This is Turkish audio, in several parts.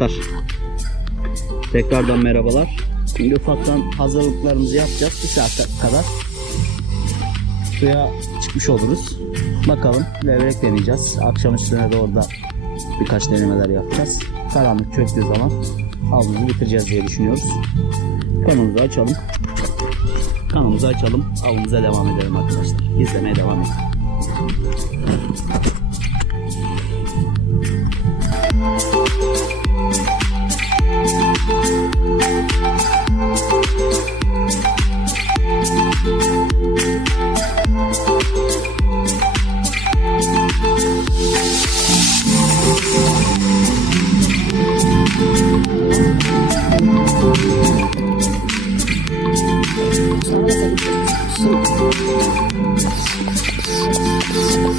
Arkadaşlar tekrardan merhabalar. Şimdi ufaktan hazırlıklarımızı yapacağız. Bir saate kadar suya çıkmış oluruz. Bakalım levrek deneyeceğiz. Akşam üstüne doğru da birkaç denemeler yapacağız. Karanlık çöktüğü zaman avımızı bitireceğiz diye düşünüyoruz. Kanalımızı açalım. Kanalımızı açalım. Avımıza devam edelim arkadaşlar. İzlemeye devam edin.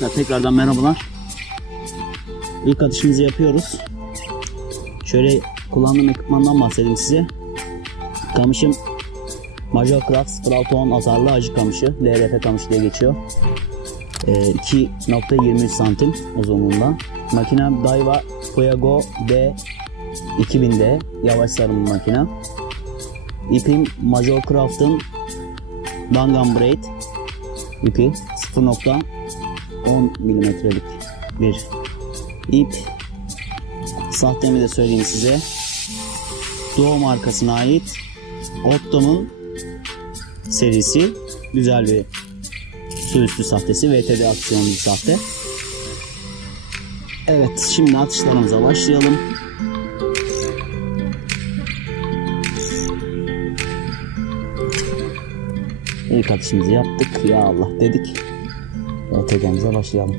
Ya tekrardan merhabalar. İlk atışımızı yapıyoruz. Şöyle kullandığım ekipmandan bahsedeyim size. Kamışım Major Craft 0610 atarlı acı kamışı. LRF kamışı diye geçiyor. Ee, 2.23 santim uzunluğunda. Makine Daiwa Fuego B 2000D yavaş sarım makine. İpim Major Craft'ın Dangan Braid ipi 0.10 milimetrelik bir ip. Sahtemi de söyleyeyim size. Duo markasına ait Otto'nun serisi güzel bir su üstü sahtesi VTD aksiyonlu sahte. Evet şimdi atışlarımıza başlayalım. İlk atışımızı yaptık. Ya Allah dedik. VTD'mize başlayalım.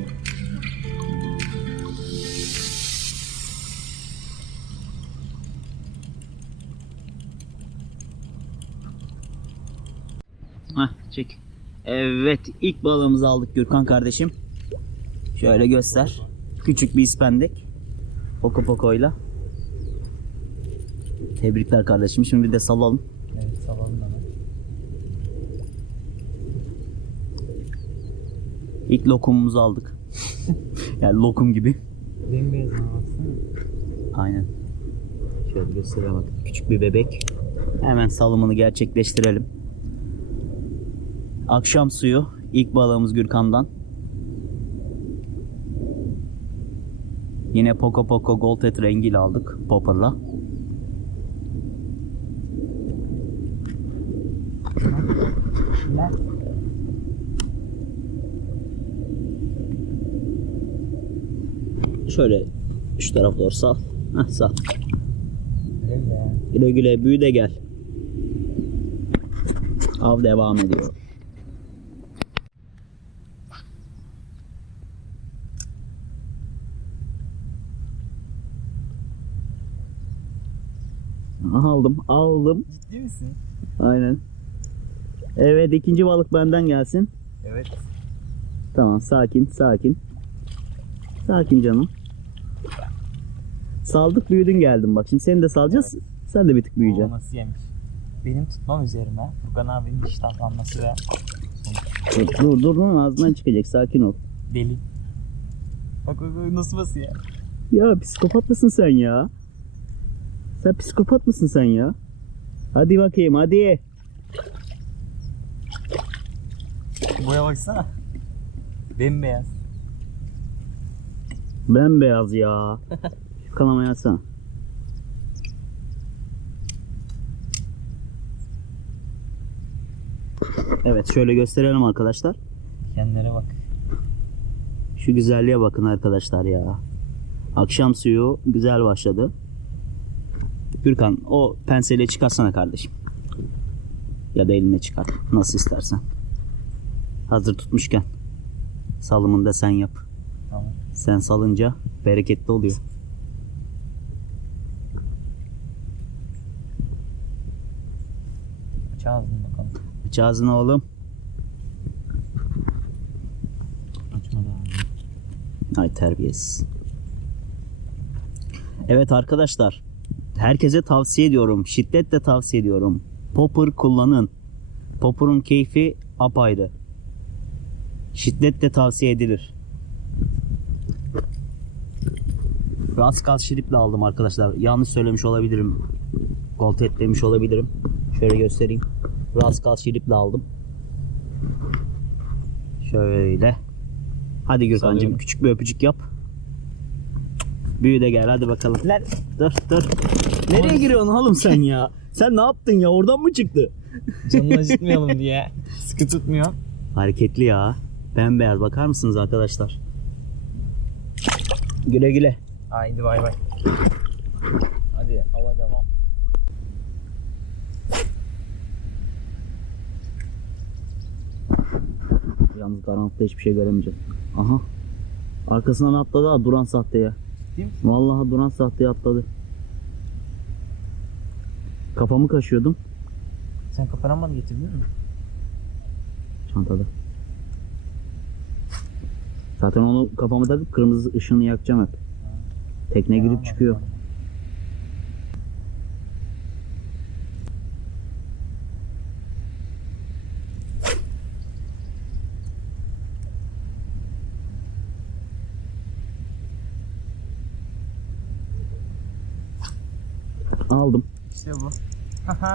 Heh, çek. Evet ilk balığımızı aldık Gürkan kardeşim. Şöyle göster. Küçük bir ispendek. Poko pokoyla. Tebrikler kardeşim. Şimdi bir de salalım. Evet salalım. İlk lokumumuzu aldık. yani lokum gibi. Bembeyaz baksana. Aynen. Şöyle göstereyim bak. Küçük bir bebek. Hemen salımını gerçekleştirelim. Akşam suyu. ilk balığımız Gürkan'dan. Yine Poco Poco Gold Et rengiyle aldık. Popper'la. Şöyle şu tarafa doğru sal. Heh, öyle. Güle güle büyü de gel. Av devam ediyor. Aldım, aldım. Ciddi misin? Aynen. Evet, ikinci balık benden gelsin. Evet. Tamam, sakin, sakin. Sakin canım. Saldık büyüdün geldin bak. Şimdi seni de salacağız. Sen de bir tık büyüyeceksin. nasıl yemiş? Benim tutmam üzerime. Furkan abinin iştahlanması ve Dur dur dur lan ağzından çıkacak sakin ol. deli. Bak bak bak nasıl basıyor. Ya psikopat mısın sen ya? Sen psikopat mısın sen ya? Hadi bakayım hadi. Boya baksana. Bembeyaz. Bembeyaz ya. Şu kanama yazsana. Evet şöyle gösterelim arkadaşlar. Kendine bak. Şu güzelliğe bakın arkadaşlar ya. Akşam suyu güzel başladı. Gürkan o penseli çıkarsana kardeşim. Ya da eline çıkar. Nasıl istersen. Hazır tutmuşken. Salımını da sen yap. Tamam. Sen salınca bereketli oluyor. Aç ağzını bakalım. Aç ağzını oğlum. Açmadı abi. Ay terbiyesiz. Evet arkadaşlar. Herkese tavsiye ediyorum. Şiddetle tavsiye ediyorum. Popper kullanın. Popper'ın keyfi apayrı. Şiddetle tavsiye edilir. Rascal şiriple aldım arkadaşlar. Yanlış söylemiş olabilirim. Gold demiş olabilirim. Şöyle göstereyim. Rascal şiriple aldım. Şöyle. Hadi Gürkan'cığım küçük bir öpücük yap. Büyü de gel hadi bakalım. Lan Dur dur. Nereye giriyorsun oğlum sen ya? Sen ne yaptın ya? Oradan mı çıktı? canını acıtmayalım diye. Sıkı tutmuyor. Hareketli ya. Bembeyaz bakar mısınız arkadaşlar? Güle güle. Haydi bay bay. Hadi hava devam. Yalnız karanlıkta hiçbir şey göremeyeceğiz. Aha. Arkasından atladı ha duran sahteye. Mi? Vallahi duran sahteye atladı. Kafamı kaşıyordum Sen kapanamadı getirdin mi? çantada. Zaten onu kafama takıp kırmızı ışığını yakacağım hep. Tekne girip çıkıyor. Aldım. İşte bu.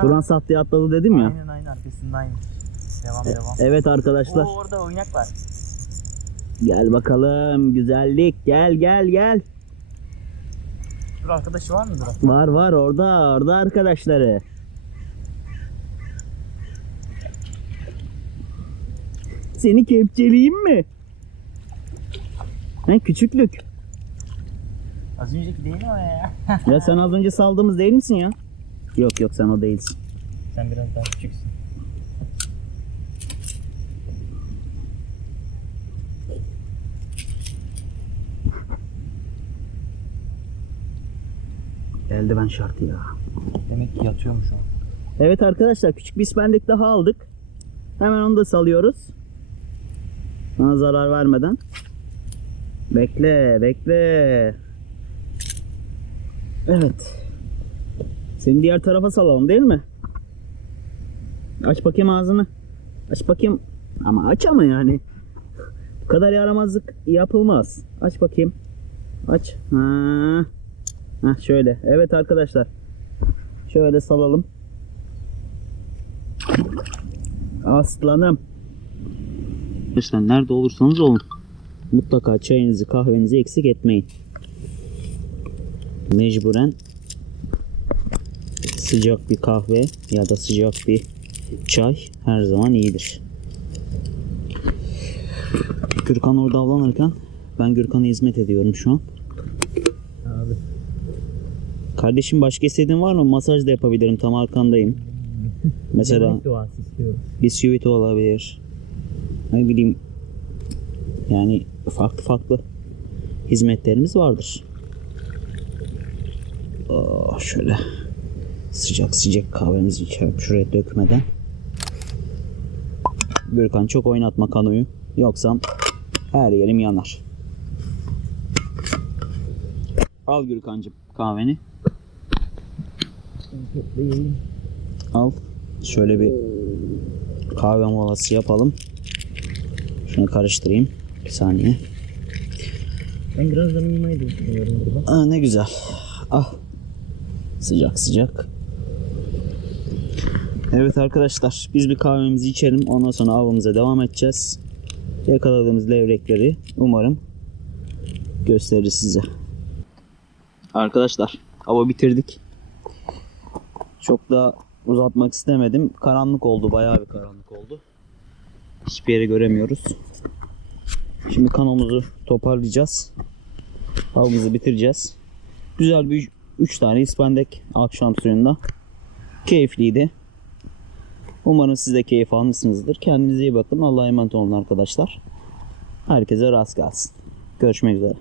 Duran sahteye atladı dedim ya. Aynen aynen arkasındaymış. Devam devam. Evet arkadaşlar. Oo orada oynak var. Gel bakalım güzellik. Gel gel gel. Dur arkadaşı var mıdır? Var var orada orada arkadaşları. Seni kepçeleyeyim mi? He küçüklük. Az önceki değil mi o ya? Ya sen az önce saldığımız değil misin ya? Yok yok sen o değilsin. Sen biraz daha küçüksün. Eldiven şartı ya. Demek ki yatıyormuş o. Evet arkadaşlar küçük bir ispendik daha aldık. Hemen onu da salıyoruz. Sana zarar vermeden. Bekle bekle. Evet. Seni diğer tarafa salalım değil mi? Aç bakayım ağzını. Aç bakayım. Ama aç ama yani. Bu kadar yaramazlık yapılmaz. Aç bakayım. Aç. Ha. Heh, şöyle. Evet arkadaşlar. Şöyle salalım. Aslanım. Arkadaşlar nerede olursanız olun. Mutlaka çayınızı kahvenizi eksik etmeyin. Mecburen sıcak bir kahve ya da sıcak bir çay her zaman iyidir. Gürkan orada avlanırken ben Gürkan'a hizmet ediyorum şu an. Kardeşim başka istediğin var mı? Masaj da yapabilirim. Tam arkandayım. Mesela bir suite olabilir. Ne bileyim yani farklı farklı hizmetlerimiz vardır. Aa, şöyle sıcak sıcak kahvemizi içelim şuraya dökmeden. Gürkan çok oynatma kanoyu. Yoksa her yerim yanar. Al Gürkan'cığım kahveni. Al. Şöyle bir kahve molası yapalım. Şunu karıştırayım. Bir saniye. Ben birazdan uyumayı düşünüyorum burada. Aa, ne güzel. Ah. Sıcak sıcak. Evet arkadaşlar biz bir kahvemizi içelim. Ondan sonra avımıza devam edeceğiz. Yakaladığımız levrekleri umarım gösteririz size. Arkadaşlar hava bitirdik. Çok da uzatmak istemedim. Karanlık oldu. Bayağı bir karanlık oldu. Hiçbir yeri göremiyoruz. Şimdi kanalımızı toparlayacağız. Avımızı bitireceğiz. Güzel bir 3 tane ispendek akşam suyunda. Keyifliydi. Umarım siz de keyif almışsınızdır. Kendinize iyi bakın. Allah'a emanet olun arkadaşlar. Herkese rast gelsin. Görüşmek üzere.